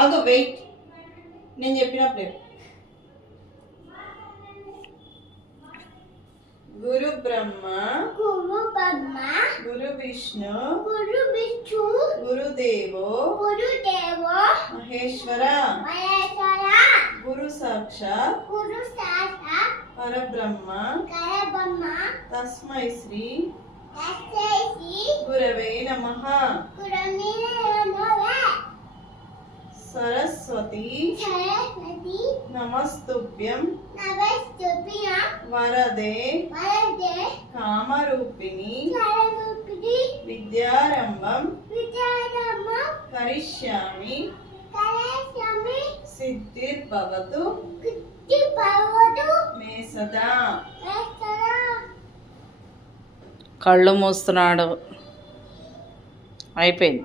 ఆగు వెయిట్, నేను చెప్పినప్పుడే. గురు బ్రహ్మ గురు విష్ణు గురుదేవో మహేశ్వర గురు సాక్షాత్ పరబ్రహ్మ తస్మై శ్రీ గురవే నమః. సరస్వతి నమస్తుభ్యం వరదే కామరూపిణి విద్యారంభం కరిష్యామి సిద్ధిర్భవతు మే సదా. కళ్ళు మూస్తున్నాడు, అయిపోయింది.